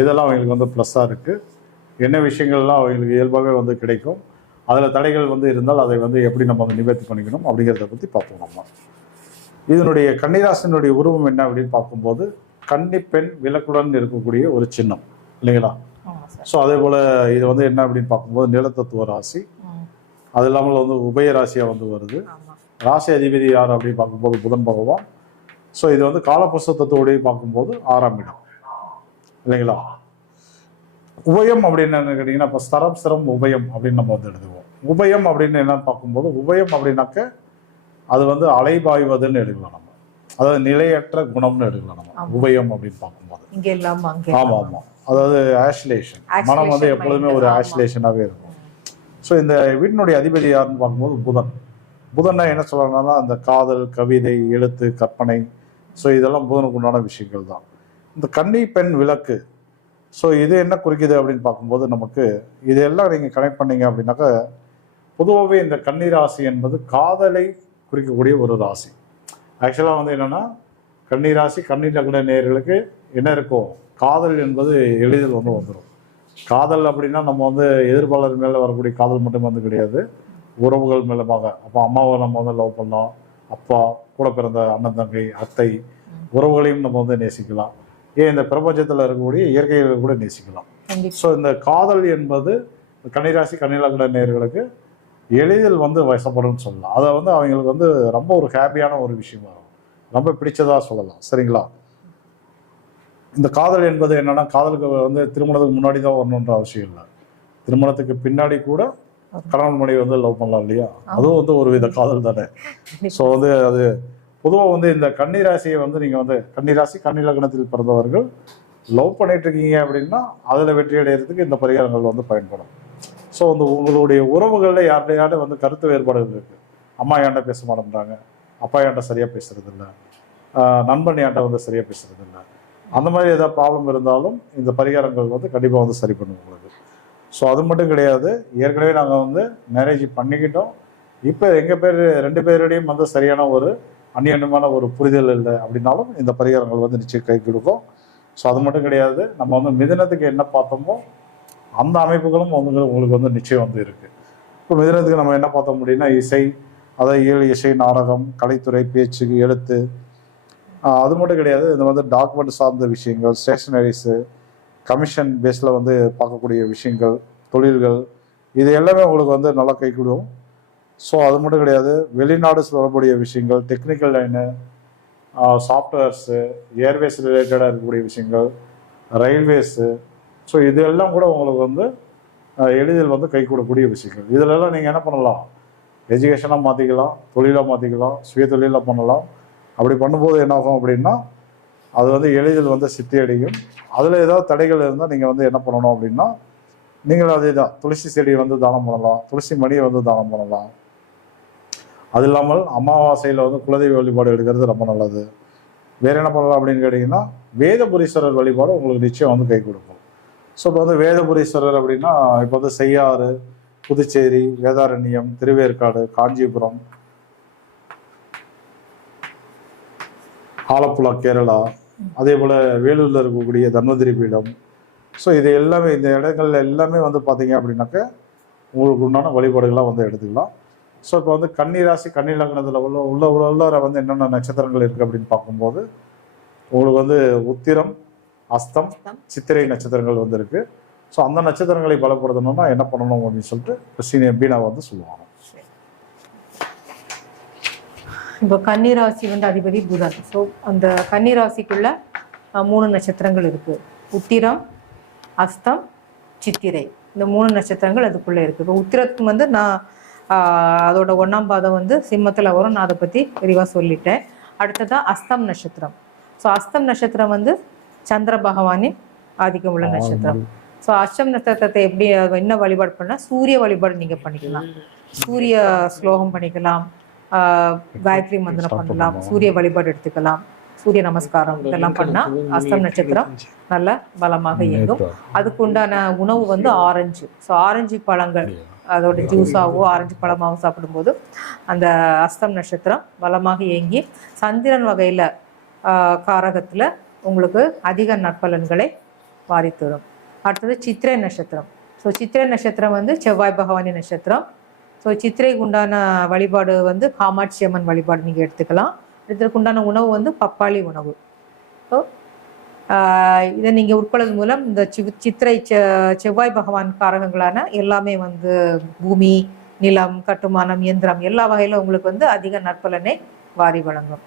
இதெல்லாம் அவங்களுக்கு வந்து ப்ளஸ்ஸாக இருக்குது, என்ன விஷயங்கள்லாம் அவங்களுக்கு இயல்பாகவே வந்து கிடைக்கும், அதில் தடைகள் வந்து இருந்தால் அதை வந்து எப்படி நம்ம வந்து நிவர்த்தி பண்ணிக்கணும் அப்படிங்கிறத பற்றி பார்ப்போம். நம்ம இதனுடைய கன்னிராசினுடைய உருவம் என்ன அப்படின்னு பார்க்கும்போது கன்னி பெண் விளக்குடன் இருக்கக்கூடிய ஒரு சின்னம் இல்லைங்களா? ஸோ அதே போல் இது வந்து என்ன அப்படின்னு பார்க்கும்போது நிலத்தத்துவ ராசி, அது இல்லாமல் வந்து உபய ராசியாக வந்து வருது. ராசி அதிபதி யார் அப்படின்னு பார்க்கும்போது புதன் பகவான். ஸோ இது வந்து காலபுருஷ தத்துவோடய பார்க்கும்போது 6ஆம் இடம் இல்லைங்களா? உபயம் அப்படின்னு என்ன கேட்டிங்கன்னா இப்போ ஸ்தரம் ஸ்திரம் உபயம் அப்படின்னு நம்ம வந்து எடுத்துக்குவோம். உபயம் அப்படின்னு என்னன்னு பார்க்கும்போது உபயம் அப்படின்னாக்க அது வந்து அலைபாய்வதுன்னு எடுக்கலாம் நம்ம, அதாவது நிலையற்ற குணம்னு எடுக்கலாம் நம்ம உபயம் அப்படின்னு பார்க்கும்போது. ஆமாம் ஆமாம், அதாவது ஆசிலேஷன், மனம் வந்து எப்பொழுதுமே ஒரு ஆசிலேஷனாகவே இருக்கும். ஸோ இந்த வீட்டினுடைய அதிபதி யாருன்னு பார்க்கும்போது புதன். புதன்னா என்ன சொல்லணும்னா அந்த காதல், கவிதை, எழுத்து, கற்பனை, ஸோ இதெல்லாம் புதனுக்கு உண்டான விஷயங்கள் தான். இந்த கன்னி பெண் விளக்கு, ஸோ இது என்ன குறிக்குது அப்படின்னு பார்க்கும்போது நமக்கு இதெல்லாம் நீங்கள் கனெக்ட் பண்ணீங்க அப்படின்னாக்கா பொதுவாகவே இந்த கன்னி ராசி என்பது காதலை குறிக்கக்கூடிய ஒரு ராசி. ஆக்சுவலாக வந்து என்னென்னா கன்னி ராசி கன்னி லக்ன நேயர்களுக்கு என்ன இருக்கும், காதல் என்பது எளிதில் வந்து வந்துடும். காதல் அப்படின்னா நம்ம வந்து எதிர்பாளர் மேலே வரக்கூடிய காதல் மட்டும் வந்து கிடையாது, உறவுகள் மூலமாக. அப்போ அம்மாவை நம்ம வந்து லவ் பண்ணலாம், அப்பா, கூட பிறந்த அண்ணன் தங்கை, அத்தை, உறவுகளையும் நம்ம வந்து நேசிக்கலாம். ஏன் இந்த பிரபஞ்சத்தில் இருக்கக்கூடிய இயற்கைகளை கூட நேசிக்கலாம். ஸோ இந்த காதல் என்பது கன்னிராசி கன்னிலக்ன நேயர்களுக்கு எளிதில் வந்து வசப்படும் சொல்லலாம். அதை வந்து அவங்களுக்கு வந்து ரொம்ப ஒரு ஹாப்பியான ஒரு விஷயமா இருக்கும், ரொம்ப பிடிச்சதா சொல்லலாம். சரிங்களா? இந்த காதல் என்பது என்னன்னா காதலுக்கு வந்து திருமணத்துக்கு முன்னாடி தான் வரணுன்ற அவசியம் இல்லை, திருமணத்துக்கு பின்னாடி கூட கணவன் மனைவி வந்து லவ் பண்ணலாம் இல்லையா? அதுவும் வந்து ஒரு வித காதல் தானே. ஸோ வந்து அது பொதுவாக வந்து இந்த கன்னிராசியை வந்து நீங்கள் வந்து கன்னிராசி கன்னிலக்னத்தில் பிறந்தவர்கள் லவ் பண்ணிட்டு இருக்கீங்க அப்படின்னா அதில் வெற்றி அடைகிறதுக்கு இந்த பரிகாரங்கள் வந்து பயன்படும். ஸோ வந்து உங்களுடைய உறவுகளில் யார்கிட்டையாவது வந்து கருத்து வேறுபாடுகள் இருக்குது. அம்மா ஏன்ட்ட பேச மாட்டேன்றாங்க, அப்பா ஏன்ட்ட சரியாக பேசுறது இல்லை, நண்பன் ஏன்ட்ட வந்து சரியாக பேசுறது இல்லை, அந்த மாதிரி ஏதாவது ப்ராப்ளம் இருந்தாலும் இந்த பரிகாரங்கள் வந்து கண்டிப்பாக வந்து சரி பண்ணும் உங்களுக்கு. ஸோ அது மட்டும் கிடையாது, ஏற்கனவே நாங்கள் வந்து மேரேஜ் பண்ணிக்கிட்டோம், இப்போ எங்கள் பேர் 2 பேருடையும் வந்து சரியான ஒரு அந்நியமான ஒரு புரிதல் இல்லை அப்படின்னாலும் இந்த பரிகாரங்கள் வந்து நிச்சயம் கை கொடுக்கும். ஸோ அது மட்டும் கிடையாது, நம்ம வந்து மிதுனத்துக்கு என்ன பார்த்தோமோ அந்த அமைப்புகளும் வந்து உங்களுக்கு வந்து நிச்சயம் வந்து இருக்குது. இப்போ மிதுனத்துக்கு நம்ம என்ன பார்த்தோம் அப்படின்னா இசை, அதாவது இயல், இசை, நாடகம், கலைத்துறை, பேச்சு, எழுத்து, அது மட்டும் கிடையாது, இது வந்து டாக்குமெண்ட் சார்ந்த விஷயங்கள், ஸ்டேஷனரிஸு, கமிஷன் பேஸில் வந்து பார்க்கக்கூடிய விஷயங்கள், தொழில்கள், இது எல்லாமே உங்களுக்கு வந்து நல்லா கை கொடுக்கும். ஸோ அது மட்டும் கிடையாது, வெளிநாடு சொல்லக்கூடிய விஷயங்கள், டெக்னிக்கல் லைனு, சாஃப்ட்வேர்ஸு, ஏர்வேஸ் ரிலேட்டடாக இருக்கக்கூடிய விஷயங்கள், ரயில்வேஸு, ஸோ இது எல்லாம் கூட உங்களுக்கு வந்து எளிதில் வந்து கை கூடக்கூடிய விஷயங்கள். இதிலெல்லாம் நீங்கள் என்ன பண்ணலாம், எஜுகேஷனாக மாற்றிக்கலாம், தொழிலாக மாற்றிக்கலாம், சுய தொழிலாக பண்ணலாம். அப்படி பண்ணும்போது என்ன ஆகும் அப்படின்னா அது வந்து எளிதில் வந்து சித்தி அடையும். அதில் ஏதாவது தடைகள் இருந்தால் நீங்கள் வந்து என்ன பண்ணணும் அப்படின்னா நீங்கள் அதே தான் துளசி செடியை வந்து தானம் பண்ணலாம், துளசி மணியை வந்து தானம் பண்ணலாம். அது இல்லாமல் அமாவாசையில் வந்து குலதெய்வ வழிபாடு எடுக்கிறது ரொம்ப நல்லது. வேறு என்ன பண்ணலாம் அப்படின்னு கேட்டிங்கன்னா வேதபுரீஸ்வரர் வழிபாடு உங்களுக்கு நிச்சயம் வந்து கை கொடுக்கும். ஸோ இப்போ வந்து வேதபுரீஸ்வரர் அப்படின்னா இப்போ வந்து செய்யாறு, புதுச்சேரி, வேதாரண்யம், திருவேற்காடு, காஞ்சிபுரம், ஆலப்புழா கேரளா, அதே போல் வேலூரில் இருக்கக்கூடிய தன்வந்திரி பீடம், ஸோ இது எல்லாமே இந்த இடங்கள்ல எல்லாமே வந்து பார்த்தீங்க அப்படின்னாக்க உங்களுக்கு உண்டான வழிபாடுகளாக வந்து எடுத்துக்கலாம். ஸோ இப்போ வந்து கன்னிராசி கன்னிலக்னத்தில் உள்ளவரை வந்து என்னென்ன நட்சத்திரங்கள் இருக்குது அப்படின்னு பார்க்கும்போது உங்களுக்கு வந்து உத்திரம், அஸ்தம், சித்திரை நட்சத்திரங்கள் வந்து இருக்குது. ஸோ அந்த நட்சத்திரங்களை பலப்படுத்தணும்னா என்ன பண்ணணும் அப்படின்னு சொல்லிட்டு சீனியர் பீனா வந்து சொல்லுவாங்க. இப்போ கன்னிராசி வந்து அதிபதி புதன். ஸோ அந்த கன்னிராசிக்குள்ள 3 நட்சத்திரங்கள் இருக்குது, உத்திரம், அஸ்தம், சித்திரை, இந்த 3 நட்சத்திரங்கள் அதுக்குள்ளே இருக்குது. இப்போ உத்திரத்துக்கு வந்து நான் அதோட 1ஆம் பாதம் வந்து சிம்மத்தில் வரும், நான் அதை பற்றி விரிவாக சொல்லிட்டேன். அடுத்ததான் அஸ்தம் நட்சத்திரம். ஸோ அஸ்தம் நட்சத்திரம் வந்து சந்திர பகவானின் ஆதிக்கம் உள்ள நட்சத்திரம். ஸோ அஸ்தம் நட்சத்திரத்தை எப்படி என்ன வழிபாடு பண்ணால் சூரிய வழிபாடு நீங்கள் பண்ணிக்கலாம், சூரிய ஸ்லோகம் பண்ணிக்கலாம், காயத்ரி மந்திரம் பண்ணலாம், சூரிய வழிபாடு எடுத்துக்கலாம், சூரிய நமஸ்காரம் இதெல்லாம் பண்ணால் அஸ்தம் நட்சத்திரம் நல்ல பலமாக இயங்கும். அதுக்கு உண்டான உணவு வந்து ஆரஞ்சு. ஸோ ஆரஞ்சு பழங்கள் அதோட ஜூஸாகவோ ஆரஞ்சு பழமாகவும் சாப்பிடும்போது அந்த அஸ்தம் நட்சத்திரம் பலமாக இயங்கி சந்திரன் வகையில் காரகத்தில் உங்களுக்கு அதிக நற்பலன்களை வாரி தரும். அடுத்தது சித்திரை நட்சத்திரம். ஸோ சித்திரை நட்சத்திரம் வந்து செவ்வாய் பகவானின் நட்சத்திரம். ஸோ சித்திரைக்கு உண்டான வழிபாடு வந்து காமாட்சி அம்மன் வழிபாடு நீங்கள் எடுத்துக்கலாம். இதற்கு உண்டான உணவு வந்து பப்பாளி உணவு. ஸோ இதை நீங்கள் உட்கொள்வது மூலம் இந்த சித்திரை செவ்வாய் பகவான் காரகங்களான எல்லாமே வந்து பூமி, நிலம், கட்டுமானம், இயந்திரம் எல்லா வகையிலும் உங்களுக்கு வந்து அதிக நற்பலனை வாரி வழங்கும்.